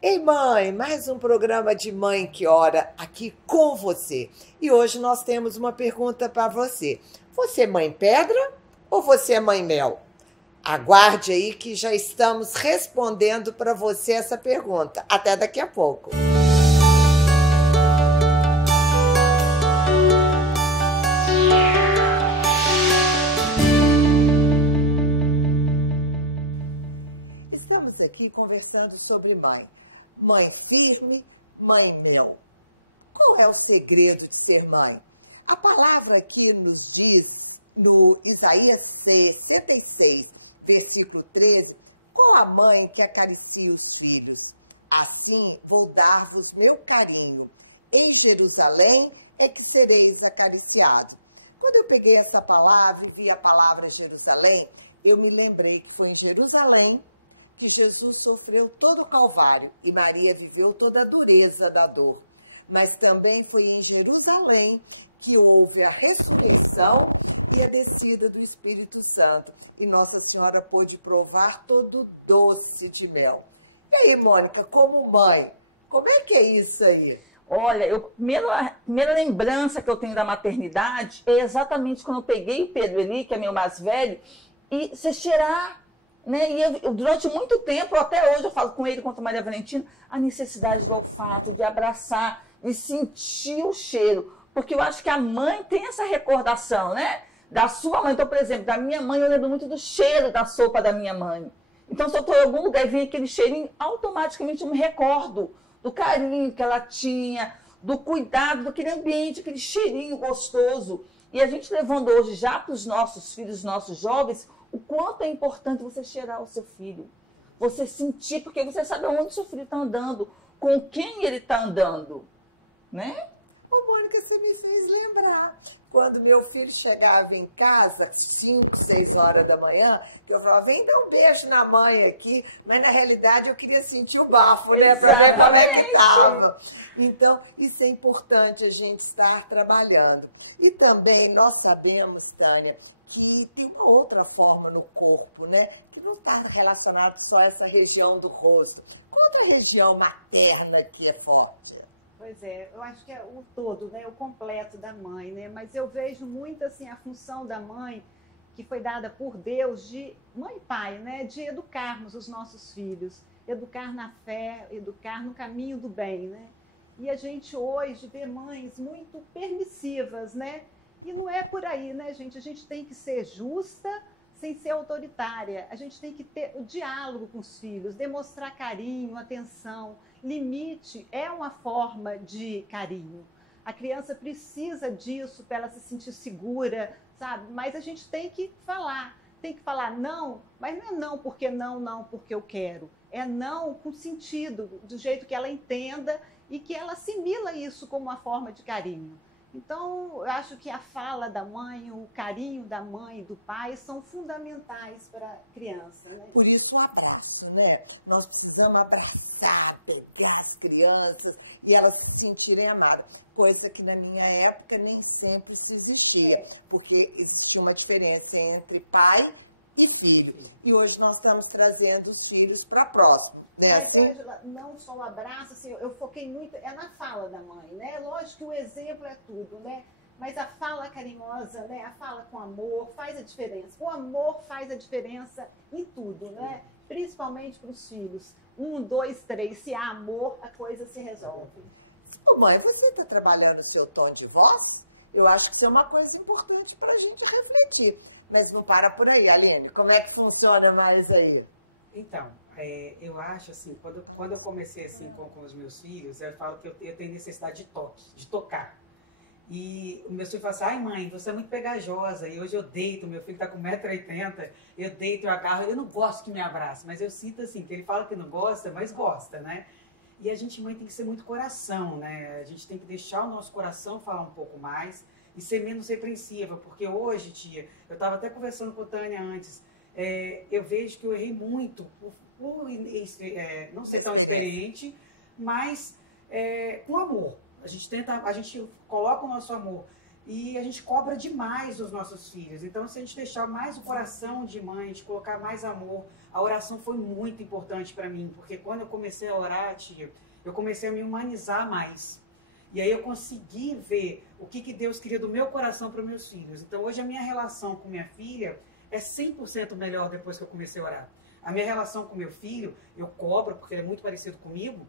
Ei, mãe, mais um programa de Mãe que Ora aqui com você. E hoje nós temos uma pergunta para você. Você é mãe pedra ou você é mãe mel? Aguarde aí que já estamos respondendo para você essa pergunta. Até daqui a pouco. Estamos aqui conversando sobre mãe. Mãe firme, mãe mel. Qual é o segredo de ser mãe? A palavra aqui nos diz, no Isaías 66, versículo 13, qual a mãe que acaricia os filhos? Assim vou dar-vos meu carinho. Em Jerusalém é que sereis acariciados. Quando eu peguei essa palavra e vi a palavra Jerusalém, eu me lembrei que foi em Jerusalém que Jesus sofreu todo o Calvário e Maria viveu toda a dureza da dor. Mas também foi em Jerusalém que houve a ressurreição e a descida do Espírito Santo. E Nossa Senhora pôde provar todo o doce de mel. E aí, Mônica, como mãe, como é que é isso aí? Olha, primeira lembrança que eu tenho da maternidade é exatamente quando eu peguei o Pedro Eli, que é meu mais velho, e você cheirar, né? E durante muito tempo, até hoje eu falo com ele, com a Maria Valentina, a necessidade do olfato, de abraçar, de sentir o cheiro. Porque eu acho que a mãe tem essa recordação, né? Da sua mãe. Então, por exemplo, da minha mãe, eu lembro muito do cheiro da sopa da minha mãe. Então, se eu estou em algum lugar e vem aquele cheirinho, automaticamente eu me recordo do carinho que ela tinha, do cuidado, daquele ambiente, aquele cheirinho gostoso. E a gente levando hoje já para os nossos filhos, nossos jovens, o quanto é importante você cheirar o seu filho. Você sentir, porque você sabe aonde o seu filho está andando, com quem ele está andando, né? Ô, Mônica, você me fez lembrar. Quando meu filho chegava em casa, 5, 6 horas da manhã, que eu falava, vem dar um beijo na mãe aqui, mas na realidade eu queria sentir o bafo, né? Para ver como é que estava. Então, isso é importante a gente estar trabalhando. E também nós sabemos, Tânia, que tem uma outra forma no corpo, né? Que não está relacionado só a essa região do rosto. Qual outra região materna que é forte? Pois é, eu acho que é o todo, né, o completo da mãe, né? Mas eu vejo muito assim a função da mãe que foi dada por Deus de mãe e pai, né, de educarmos os nossos filhos, educar na fé, educar no caminho do bem, né? E a gente hoje vê mães muito permissivas, né? E não é por aí, né, gente? A gente tem que ser justa sem ser autoritária. A gente tem que ter o diálogo com os filhos, demonstrar carinho, atenção. Limite é uma forma de carinho. A criança precisa disso para ela se sentir segura, sabe? Mas a gente tem que falar não, mas não é não porque eu quero. É não com sentido, do jeito que ela entenda e que ela assimila isso como uma forma de carinho. Então, eu acho que a fala da mãe, o carinho da mãe e do pai são fundamentais para a criança, né? Por isso um abraço, né? Nós precisamos abraçar, pegar as crianças e elas se sentirem amadas. Coisa que na minha época nem sempre isso existia, porque existia uma diferença entre pai e filho. E hoje nós estamos trazendo os filhos para próximo. Né? Mas, Ângela, não só o abraço, assim, eu foquei muito, é na fala da mãe, né? Lógico que o exemplo é tudo, né? Mas a fala carinhosa, né? A fala com amor faz a diferença. O amor faz a diferença em tudo, né? Principalmente para os filhos. 1, 2, 3, se há amor, a coisa se resolve. Ô, mãe, você está trabalhando o seu tom de voz? Eu acho que isso é uma coisa importante para a gente refletir. Mas não para por aí, Aline. Como é que funciona mais aí? Então, eu acho assim, quando eu comecei assim com os meus filhos, eu falo que eu tenho necessidade de toque, de tocar. E o meu filho fala assim, ai mãe, você é muito pegajosa, e hoje eu deito, meu filho está com 1,80 m, eu deito, eu agarro, eu não gosto que me abrace, mas eu sinto assim, que ele fala que não gosta, mas gosta, né? E a gente, mãe, tem que ser muito coração, né? A gente tem que deixar o nosso coração falar um pouco mais e ser menos repreensiva, porque hoje, tia, eu estava até conversando com a Tânia antes, eu vejo que eu errei muito por não ser tão experiente, mas com amor. A gente coloca o nosso amor. E a gente cobra demais dos nossos filhos. Então, se a gente deixar mais o coração de mãe, a gente colocar mais amor, a oração foi muito importante para mim, porque quando eu comecei a orar, tia, eu comecei a me humanizar mais. E aí eu consegui ver o que Deus queria do meu coração para os meus filhos. Então, hoje a minha relação com minha filha é 100% melhor depois que eu comecei a orar. A minha relação com meu filho, eu cobro, porque ele é muito parecido comigo,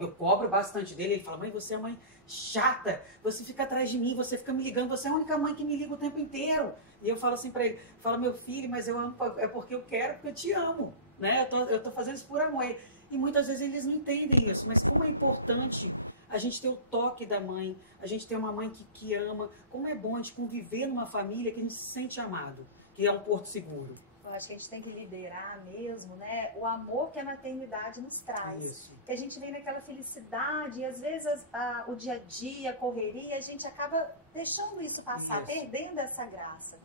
eu cobro bastante dele. Ele fala: mãe, você é mãe chata, você fica atrás de mim, você fica me ligando, você é a única mãe que me liga o tempo inteiro. E eu falo assim para ele, falo: meu filho, mas eu amo, é porque eu quero, porque eu te amo, né? Eu tô fazendo isso por amor. E muitas vezes eles não entendem isso, mas como é importante a gente ter o toque da mãe, a gente ter uma mãe que ama, como é bom a gente conviver numa família que a gente se sente amado, que é um porto seguro. Eu acho que a gente tem que liberar mesmo, né, o amor que a maternidade nos traz. Isso. Que a gente vem naquela felicidade e às vezes o dia a dia, a correria, a gente acaba deixando isso passar, Isso. perdendo essa graça.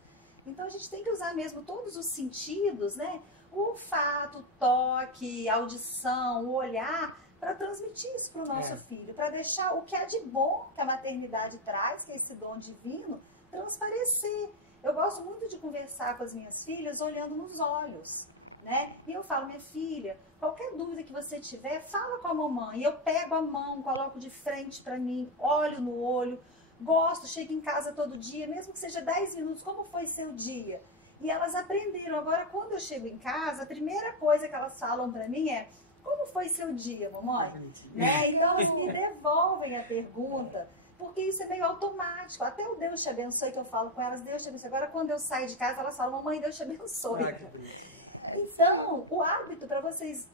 Então a gente tem que usar mesmo todos os sentidos, né, o olfato, o toque, a audição, o olhar, para transmitir isso para o nosso filho, para deixar o que há de bom que a maternidade traz, que é esse dom divino, transparecer. Eu gosto muito de conversar com as minhas filhas olhando nos olhos, né? E eu falo: minha filha, qualquer dúvida que você tiver, fala com a mamãe. E eu pego a mão, coloco de frente para mim, olho no olho, gosto, chego em casa todo dia, mesmo que seja 10 minutos, como foi seu dia? E elas aprenderam. Agora, quando eu chego em casa, a primeira coisa que elas falam para mim é: como foi seu dia, mamãe? Né? Então, elas me devolvem a pergunta, porque isso é meio automático. Até o Deus te abençoe, que eu falo com elas, Deus te abençoe. Agora, quando eu saio de casa, elas falam: mamãe, Deus te abençoe. Então, o hábito, para vocês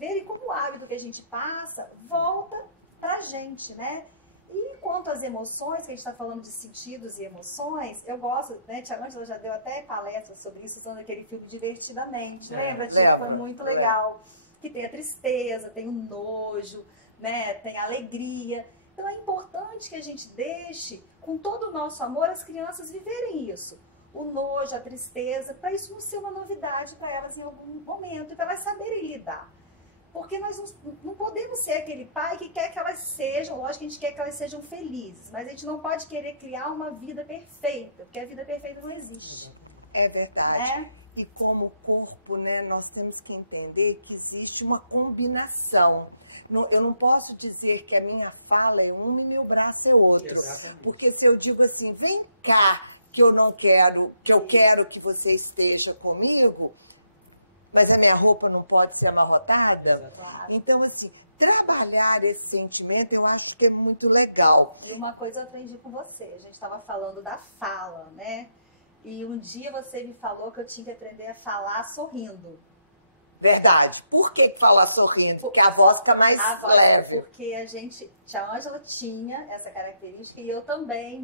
verem como o hábito que a gente passa volta pra gente, né? E quanto às emoções, que a gente está falando de sentidos e emoções, eu gosto, né? Tia Ângela já deu até palestra sobre isso, usando aquele filme Divertidamente. Lembra, tia? Foi muito legal. Que tem a tristeza, tem o nojo, né? Tem a alegria. Então é importante que a gente deixe, com todo o nosso amor, as crianças viverem isso. O nojo, a tristeza, para isso não ser uma novidade para elas em algum momento, e para elas saberem lidar. Porque nós não podemos ser aquele pai que quer que elas sejam, lógico que a gente quer que elas sejam felizes, mas a gente não pode querer criar uma vida perfeita, porque a vida perfeita não existe. É verdade. E como corpo, né, nós temos que entender que existe uma combinação. Eu não posso dizer que a minha fala é um e meu braço é outro. Exatamente. Porque se eu digo assim: vem cá, que eu não quero, que eu quero que você esteja comigo, mas a minha roupa não pode ser amarrotada. Claro. Então, assim, trabalhar esse sentimento eu acho que é muito legal. E uma coisa eu aprendi com você, a gente estava falando da fala, né? E um dia você me falou que eu tinha que aprender a falar sorrindo. Verdade. Por que falar sorrindo? Porque a voz fica mais leve. Porque a gente, tia Ângela tinha essa característica, e eu também,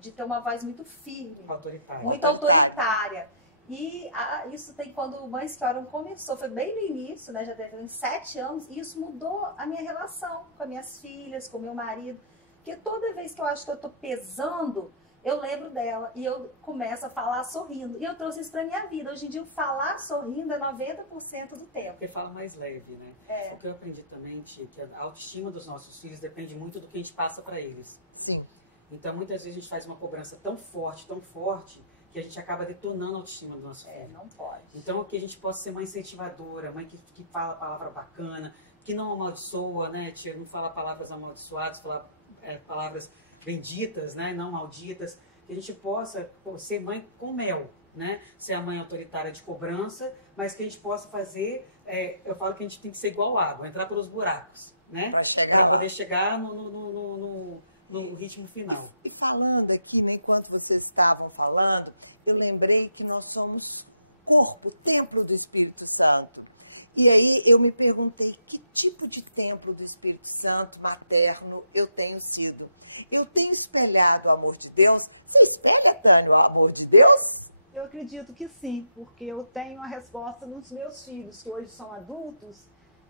de ter uma voz muito firme. Autoritária. Muito autoritária. E isso tem quando Mães que Oram começou, foi bem no início, né? Já teve uns 7 anos, e isso mudou a minha relação com as minhas filhas, com o meu marido. Porque toda vez que eu acho que eu tô pesando, eu lembro dela e eu começo a falar sorrindo. E eu trouxe isso pra minha vida. Hoje em dia, o falar sorrindo é 90% do tempo. Porque fala mais leve, né? O que eu aprendi também, Tia, que a autoestima dos nossos filhos depende muito do que a gente passa para eles. Sim. Então, muitas vezes a gente faz uma cobrança tão forte, que a gente acaba detonando a autoestima do nosso filho. Não pode. Então, que a gente possa ser mãe incentivadora, mãe que fala a palavra bacana, que não amaldiçoa, né, tia? Não fala palavras amaldiçoadas, fala palavras benditas, né, não malditas. Que a gente possa ser mãe com mel, né? Ser a mãe autoritária de cobrança, mas que a gente possa fazer, eu falo que a gente tem que ser igual água, entrar pelos buracos, né? Para poder chegar no ritmo final. E falando aqui, né, enquanto vocês estavam falando, eu lembrei que nós somos corpo, templo do Espírito Santo. E aí eu me perguntei que tipo de templo do Espírito Santo materno eu tenho sido. Eu tenho espelhado o amor de Deus. Você espelha, Tânia, o amor de Deus? Eu acredito que sim, porque eu tenho a resposta nos meus filhos, que hoje são adultos.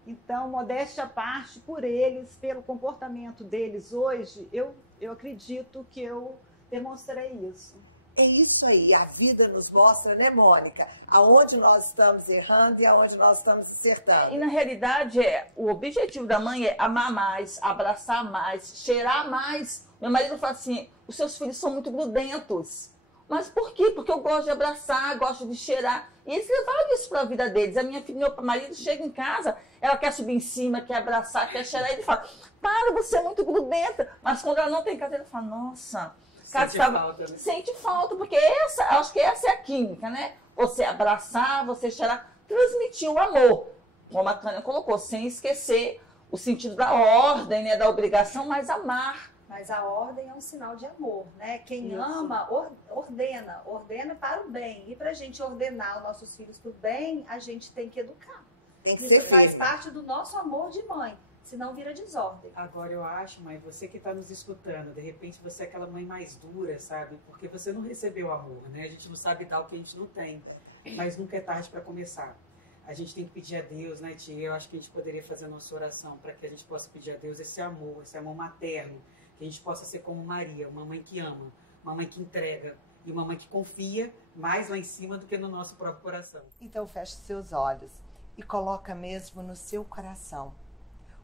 Então, modéstia à parte, por eles, pelo comportamento deles hoje, eu acredito que eu demonstrei isso. É isso aí, a vida nos mostra, né, Mônica? Aonde nós estamos errando e aonde nós estamos acertando. E na realidade, o objetivo da mãe é amar mais, abraçar mais, cheirar mais. Meu marido fala assim, os seus filhos são muito grudentos. Mas por quê? Porque eu gosto de abraçar, gosto de cheirar. E eles levaram isso para a vida deles. A minha filha, meu marido chega em casa, ela quer subir em cima, quer abraçar, quer cheirar. Ele fala, para, você é muito grudenta. Mas quando ela não tem casa, ela fala, nossa... Sente falta, né? Sente falta, porque acho que essa é a química, né? Você abraçar, você cheirar, transmitir o amor. Como a Tânia colocou, sem esquecer o sentido da ordem, né? Da obrigação, mas amar. Mas a ordem é um sinal de amor, né? Quem ama, ordena para o bem. E para a gente ordenar os nossos filhos para o bem, a gente tem que educar. Tem que ser Isso faz parte do nosso amor de mãe. Senão vira desordem. Agora eu acho, mãe, você que está nos escutando, de repente você é aquela mãe mais dura, sabe? Porque você não recebeu amor, né? A gente não sabe dar o que a gente não tem, mas nunca é tarde para começar. A gente tem que pedir a Deus, né, tia? Eu acho que a gente poderia fazer a nossa oração para que a gente possa pedir a Deus esse amor materno, que a gente possa ser como Maria, uma mãe que ama, uma mãe que entrega e uma mãe que confia mais lá em cima do que no nosso próprio coração. Então feche seus olhos e coloca mesmo no seu coração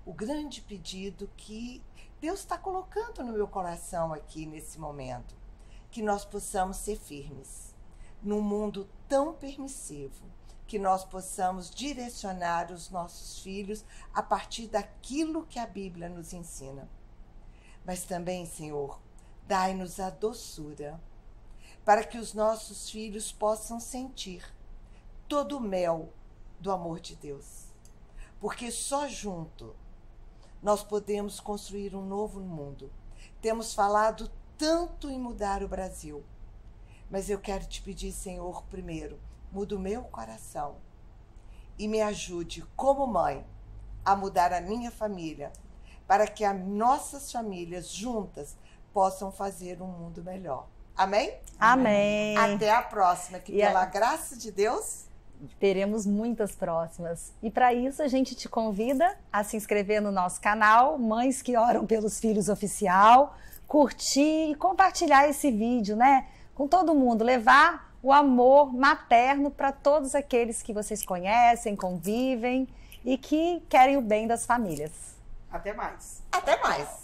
o grande pedido que Deus está colocando no meu coração aqui nesse momento. Que nós possamos ser firmes num mundo tão permissivo, que nós possamos direcionar os nossos filhos a partir daquilo que a Bíblia nos ensina. Mas também, Senhor, dai-nos a doçura para que os nossos filhos possam sentir todo o mel do amor de Deus. Porque só junto nós podemos construir um novo mundo. Temos falado tanto em mudar o Brasil, mas eu quero te pedir, Senhor, primeiro, muda o meu coração e me ajude, como mãe, a mudar a minha família, para que as nossas famílias juntas possam fazer um mundo melhor. Amém? Amém. Até a próxima, que pela graça de Deus... teremos muitas próximas. E para isso a gente te convida a se inscrever no nosso canal, Mães que Oram pelos Filhos Oficial, curtir e compartilhar esse vídeo, né? Com todo mundo, levar o amor materno para todos aqueles que vocês conhecem, convivem e que querem o bem das famílias. Até mais. Até mais.